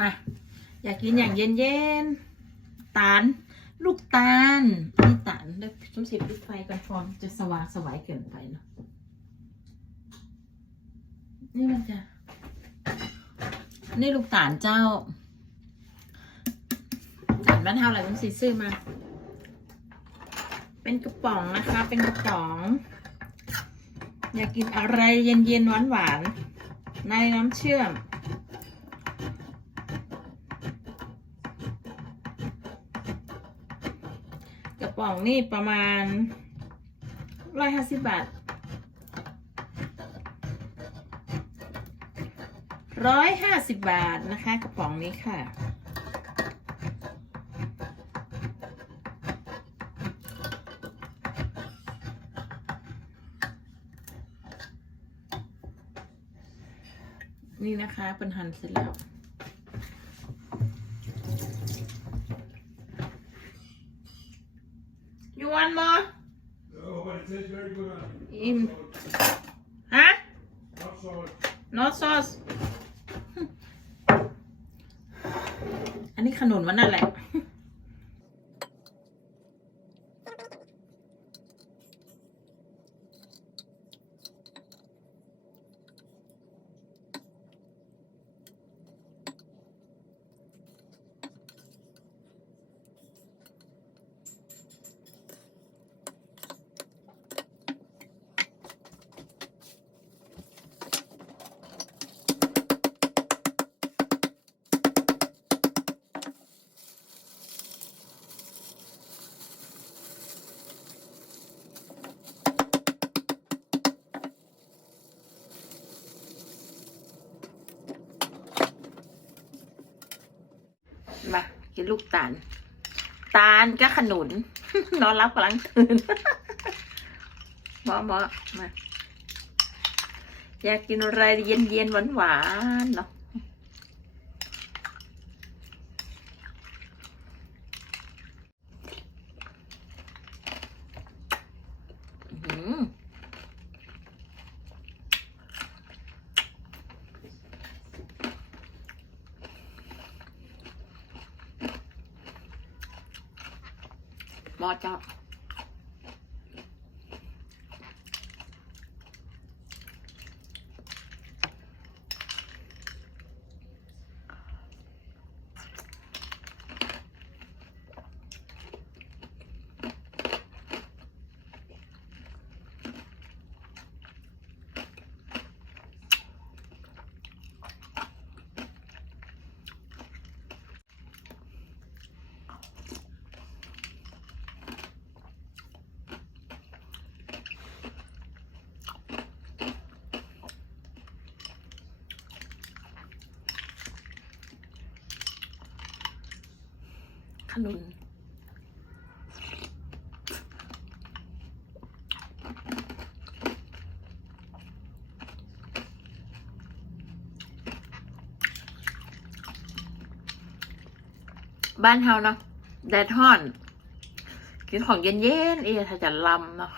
มา อยากกินอย่างเย็นเย็นๆตาล ลูกตาลนี่ตาลเดี๋ยวสมศรีปิดไฟก่อนฟอมจะสว่างสวายเกินไปเนาะนี่มันจะ นี่ลูกตาลเจ้าตาลบ้านเท่าไร่สมศรีซื้อมา เป็นกระป๋องนะคะ เป็นกระป๋อง อยากกินอะไรเย็นๆหวานๆในน้ำเชื่อม กระ ป๋องนี่ประมาณร้อยห้าสิบบาทร้อยห้าสิบบาทนะคะ กระป๋องนี้ค่ะ นี่นะคะเป็นหั่นเสร็จแล้ว You want more? Oh, but it tastes very good on In. ฮะ hot sauce. not sauce อันนี้ขนุนมันนั่นแหละ กินลูกตาล ตาลก็ขนุน นอนรับกลางคืนหมอหมอมา อยากกินอะไรเย็นเย็นหวานหวานเนาะอื้อ หือหมอเจ้า ขนุนบ้านเฮาเนาะแดดฮ้อน กินของเย็นๆเอ๊ะถ้าจะลำเนาะ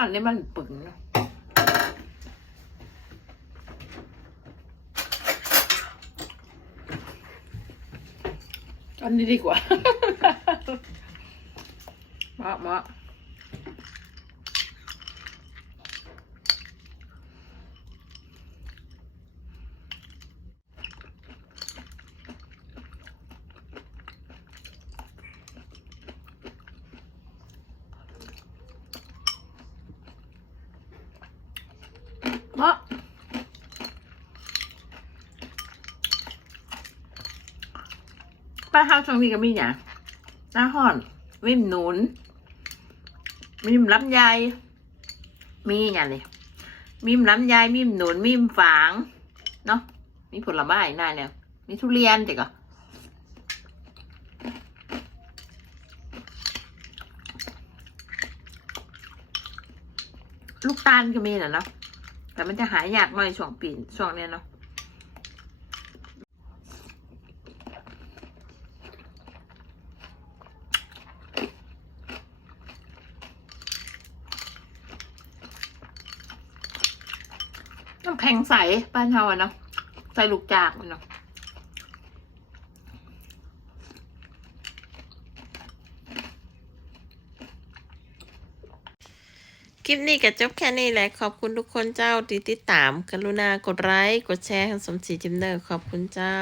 อนนี้มันปึงนอะตอนนี้ดีกว่า มามา เหมาะป้าข้าวช่วงนี้ก็มีเนี่ยหน้าห่อน วิมหนุนมีมลำไยมีอย่างเลยมีมลำไยมีมหนุนมีมฝางเนาะมีผลไม้น่าเนี่ยมีทุเรียนเด็กอะลูกตาลก็มีแหละเนาะ แต่มันจะหายากหน่อยช่วงปีนช่วงเนี้ยเนาะน้ำแข็งใสป้านเฮาเนาะใส่ลูกจากเนาะ คลิปนี้ก็จบแค่นี้แหละ ขอบคุณทุกคนเจ้าที่ติดตาม กรุณากดไลค์ กดแชร์ให้สมศรีจิมเนอร์ ขอบคุณเจ้า